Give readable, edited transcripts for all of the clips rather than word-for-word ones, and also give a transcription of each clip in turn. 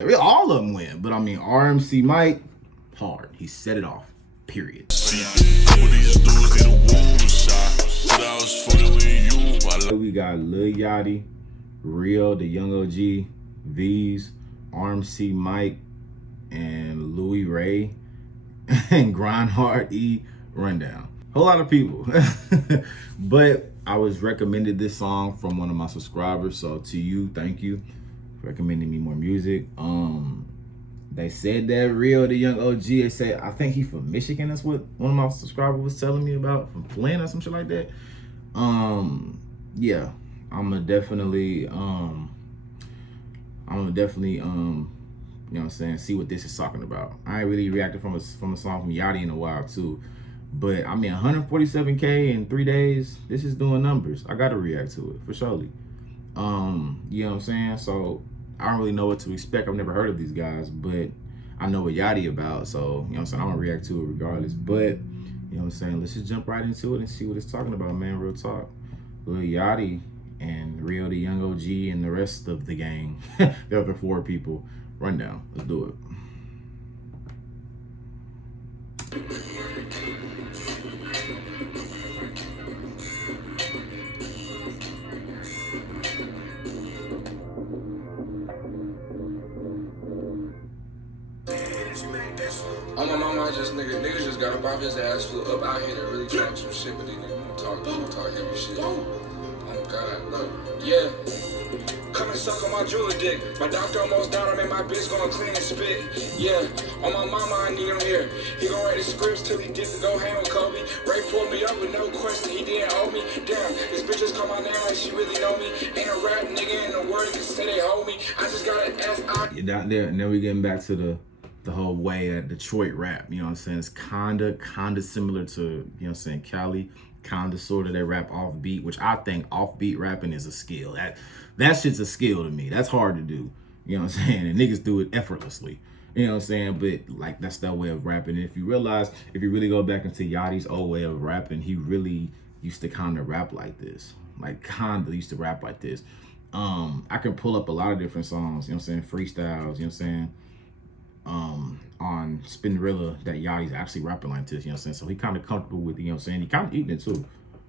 All of them win, but I mean, RMC Mike, hard. He set it off, period. We got Lil Yachty, Real, the Young OG, Veeze, RMC Mike, and Louie Ray, and GrindHard E Rundown. Whole lot of people. But I was recommended this song from one of my subscribers, so to you, thank you for recommending me more music. They said that Real, the Young OG, they said, I think he from Michigan. That's what one of my subscribers was telling me about, from Flint or some shit like that. Yeah, I'm gonna definitely, you know what I'm saying, see what this is talking about. I ain't really reacted from a song from Yachty in a while too. But I mean, 147K in 3 days, this is doing numbers. I gotta react to it, for surely. You know what I'm saying? So I don't really know what to expect. I've never heard of these guys, but I know what Yachty about. So, you know what I'm saying? I'm gonna react to it regardless. But, you know what I'm saying? Let's just jump right into it and see what it's talking about, man. Real talk. Lil Yachty and Real, the Young OG, and the rest of the gang, the other 4 people. Rundown. Let's do it. On my mama, niggas just got up off his ass, flew up out here to really talk some shit, but these niggas talk heavy shit. Oh God, look, yeah. Come and suck on my jeweler dick. My doctor almost died, I made my bitch going clean and spit. Yeah, on my mama, I need him here. He gon' write the scripts till he did to go hang with Kobe. Ray pulled me up with no question, he didn't owe me. Damn, this bitch just call my name like she really know me. Ain't a rap nigga in the world can say they hold me. I just gotta ask out. Yeah, down there, and then we getting back to the whole way that Detroit rap, you know what I'm saying? It's kinda similar to, you know what I'm saying, Cali, kinda sorta they rap offbeat, which I think offbeat rapping is a skill. That shit's a skill to me. That's hard to do. You know what I'm saying? And niggas do it effortlessly. You know what I'm saying? But like, that's their way of rapping. And if you realize, if you really go back into Yachty's old way of rapping, he really used to kinda rap like this. Like kinda used to rap like this. I can pull up a lot of different songs, you know what I'm saying? Freestyles, you know what I'm saying? On Spinrilla that Yachty's actually rapping like this, you know what I'm saying? So he kind of comfortable with it, you know what I'm saying? He kind of eating it too.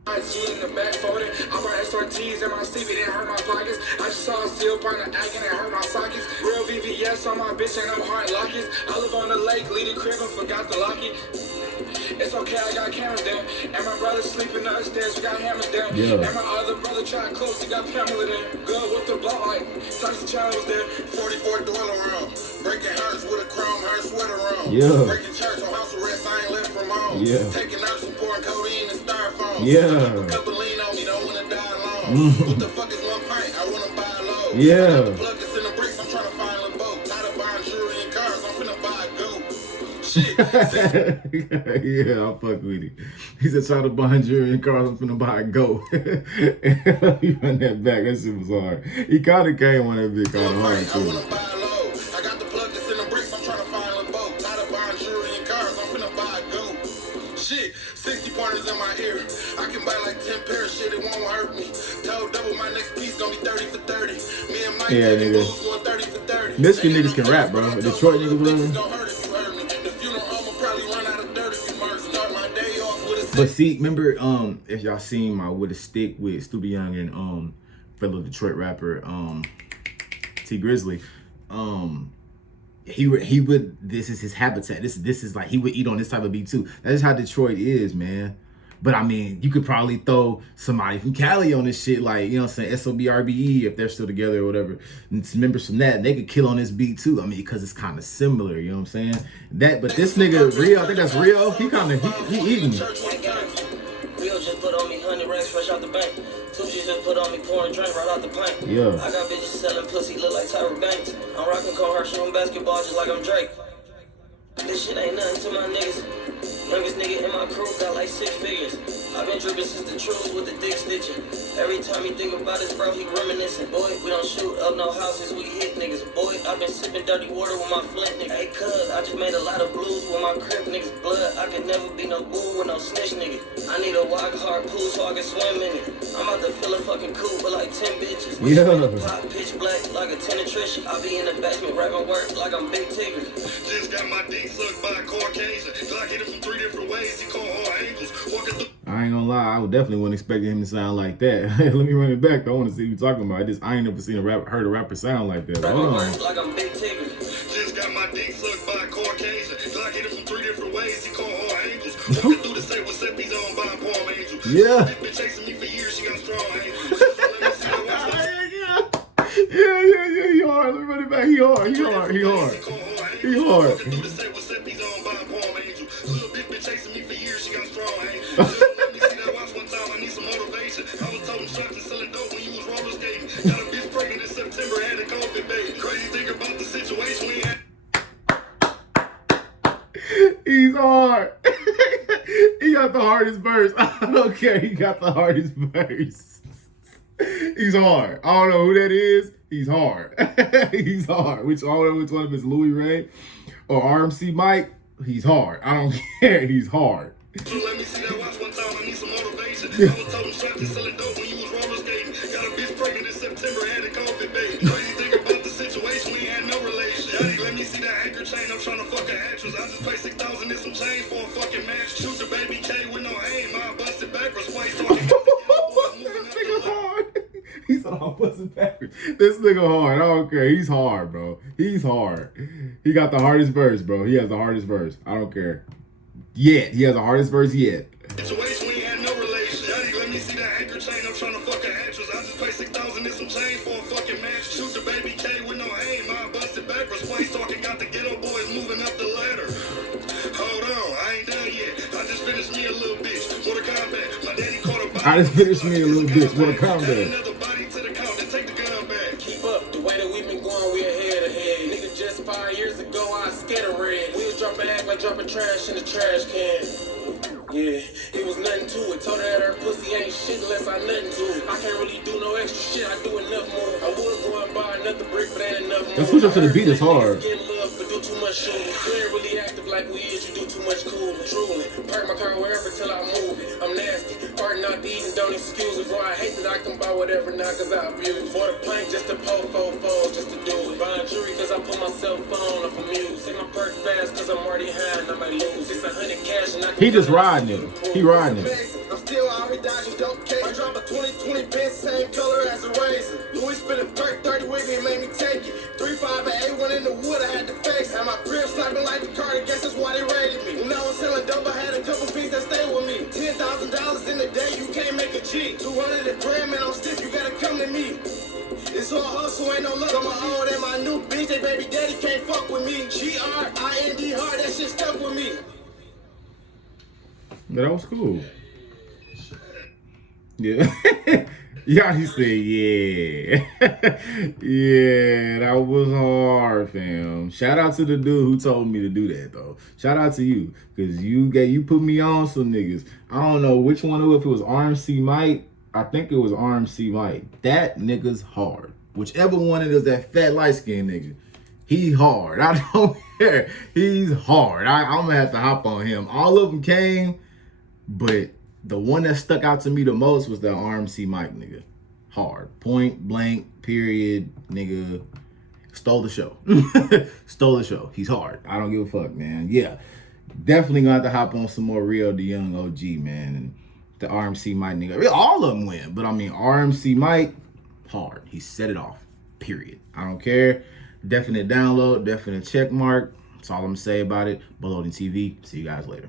In the back folded, I brought SRTs in my sleeve, it didn't hurt my pockets. I just saw a steel partner acting and hurt my sockets. Real VVS on my bitch, ain't no hard lockets. I live on the lake, leave the crib and forgot to lock it. It's okay, I got cameras there. And my brother sleeping upstairs, we got hammers there. Yeah. And my other brother tried close, he got Pamela there. Good with the block like Toxic Challenge was there. 44 dwelling around. Breaking hearts with a chrome heart sweater around. Yeah. Breaking church on house arrest, I ain't left from home. Yeah. Taking nurse and pouring codeine and styrofoam. Yeah. A couple lean on me, don't wanna die alone. What the fuck is one pint? I wanna buy a load. Yeah. Plug this in the bricks, I'm trying to find a boat. Tired of buying jewelry and cars, I'm finna buy a goat. Shit. Yeah, I'll fuck with it. He said, try to buy jewelry and cars, I'm finna buy a goat. He run that back, that shit was hard. He kinda came on that bit kinda hard too. I wanna buy a load. I got the plug that's in the bricks, I'm trying to find a boat. Tired of buying jewelry and cars, I'm finna buy a goat. Shit, 60 partners in my ear. I can buy like 10 pairs, shit, it won't hurt me. Told double my next piece gonna be 30 for 30. Me and Mike, yeah, nigga. Going 30 for 30. Michigan niggas can rap, bro. Detroit niggas, bro. But see, remember, if y'all seen my With a Stick with Stupid Young and fellow Detroit rapper T Grizzly, he would, this is his habitat. This is like, he would eat on this type of beat too. That is how Detroit is, man. But I mean, you could probably throw somebody from Cali on this shit, like, you know what I'm saying, SOBRBE, if they're still together or whatever. And some members from that, they could kill on this beat too. I mean, because it's kind of similar, you know what I'm saying? But this nigga, Rio, I think that's Rio, he eating. Rio just put on me 100 racks fresh out the bank. Tucci just put on me pouring drink right out the plant. Yeah. I got bitches selling pussy, look like Tyra Banks. I'm rocking cold hard shooting basketball just like I'm Drake. This shit ain't nothing to my niggas. Youngest nigga in my crew got like 6 figures. I've been dripping since the truth with the dick stitching. Every time you think about this, bro, he reminiscing. Boy, we don't shoot up no houses, we hit niggas. Boy, I've been sipping dirty water with my flint nigga. Hey, cuz, I just made a lot of blues with my crib niggas' blood. I could never be no boo with no snitch nigga. I need a wide hard pool so I can swim in it. I'm about to fill a fucking coop with like 10 bitches. Yeah. Pop pitch black like a tenetrician. I be in the basement rapping work like I'm Big Tigger. Just got my dick sucked by a Caucasian. Glock hit him from 3 different ways. He called all angles. Walking through. I ain't gonna lie, I would definitely wasn't expecting him to sound like that. Let me run it back. I want to see what you're talking about. I ain't never heard a rapper sound like that. Hold on. Like I'm Big Tigger. Just got my dick sucked by a Caucasian. Glock hit him from 3 different ways. He called all angles. Walking through the say what's up, he's on by a palm angel. Yeah. This bitch chasing me for years. She got strong angles. Let me see that watch. Yeah, he hard. Let me run it back. He hard. He hard. Walking through the say what's up, he's on by a palm angel. Little bitch chasing me for years. She got strong angles. Let me see that watch one time. I need some motivation. I was toting shots and selling dope when you was roller skating. Got a bitch pregnant in September, had a COVID baby. Crazy thing about the situation we had. He's hard. He got the hardest verse. I don't care. He got the hardest verse. He's hard. I don't know who that is. He's hard. He's hard. I don't know which one of them is Louie Ray or RMC Mike. He's hard. I don't care. He's hard. So let me see that watch one time. I need some motivation. I was toting shots and selling dope when you was roller skating. Got a bitch pregnant in September, had a COVID baby. Crazy thing about the situation, we had no relation. Yachty, let me see that anchor chain. I'm trying to fuck an actress. I just paid 6,000 and some change for a fucking match. Shoot the baby K with no aim. I bust it backwards. Why he's talking? He said, I'm busting backwards. This nigga hard. I don't care. He's hard, bro. He's hard. He got the hardest verse, bro. He has the hardest verse. I don't care. Yet. He has the hardest verse yet. Situation, we had no relation. Yachty, let me see that anchor chain. I'm trying to fuck an actress. I just paid 6,000 and some change for a fucking match. Shoot the baby K with no aim. I bust it backwards. Why he's talking? Got the ghetto boys moving up the ladder. Hold on. I ain't done yet. I just finished me a little bitch. Mortal Kombat. My daddy caught a body. I just finished me a little bitch. Mortal Kombat. Another body to the count and take the gun back. Keep up the way that we've been going, we ahead. Nigga, just 5 years ago, I scared of red. We was dropping act like dropping trash in the trash can. Yeah, it was nothing to it. Told her that her pussy ain't shit unless I nothing to it. I can't really do no extra shit, I do enough more. I would go and buy another brick, but ain't enough more. Let's switch up to the beat, it's hard. Get love, but do too much shooting. You ain't really active like we is, you do too much cooling. Drooling, park my car wherever till I move it. I'm nasty, hard not to eat and don't excuse it. Bro, I hate that I can buy whatever now cause I abuse. For the plank just to pull 4 fold, just to do it. Buying jewelry cause I put my cell phone up for muse. Take my perk fast cause I'm already high and I might lose. It's 100 cash and I can He just riding it. He riding it. I'm still out here dodging dope cake. I drop a 2020 Benz, same color as a razor. Louie spit a perk 30 with me and made me take it. 3.5 and 8-1 in the wood, I had to face. Had my crib sniping like the card, I guess that's why they raided me. When I was selling dope, I had a couple fiends that stayed with me. $10,000 in a day, you can't make a G. 200 a gram and I'm stiff, you gotta come to me. It's all hustle, ain't no luck. On my old and my new bitch, they baby daddy can't fuck with me. GRIND hard, that shit stuck with me. Yeah, that was cool. Yeah. Yeah, he said, yeah. Yeah, that was hard, fam. Shout out to the dude who told me to do that, though. Shout out to you, because you put me on some niggas. I don't know which one, if it was RMC Mike. I think it was RMC Mike. That nigga's hard. Whichever one it is, that fat light-skinned nigga. He hard. I don't care. He's hard. I'm going to have to hop on him. All of them came, but the one that stuck out to me the most was that RMC Mike nigga. Hard. Point blank, period, nigga. Stole the show. Stole the show. He's hard. I don't give a fuck, man. Yeah. Definitely gonna have to hop on some more Rio the Young OG, man. And the RMC Mike nigga. All of them win. But I mean, RMC Mike, hard. He set it off. Period. I don't care. Definite download, definite check mark. That's all I'm gonna say about it. Beloading TV. See you guys later.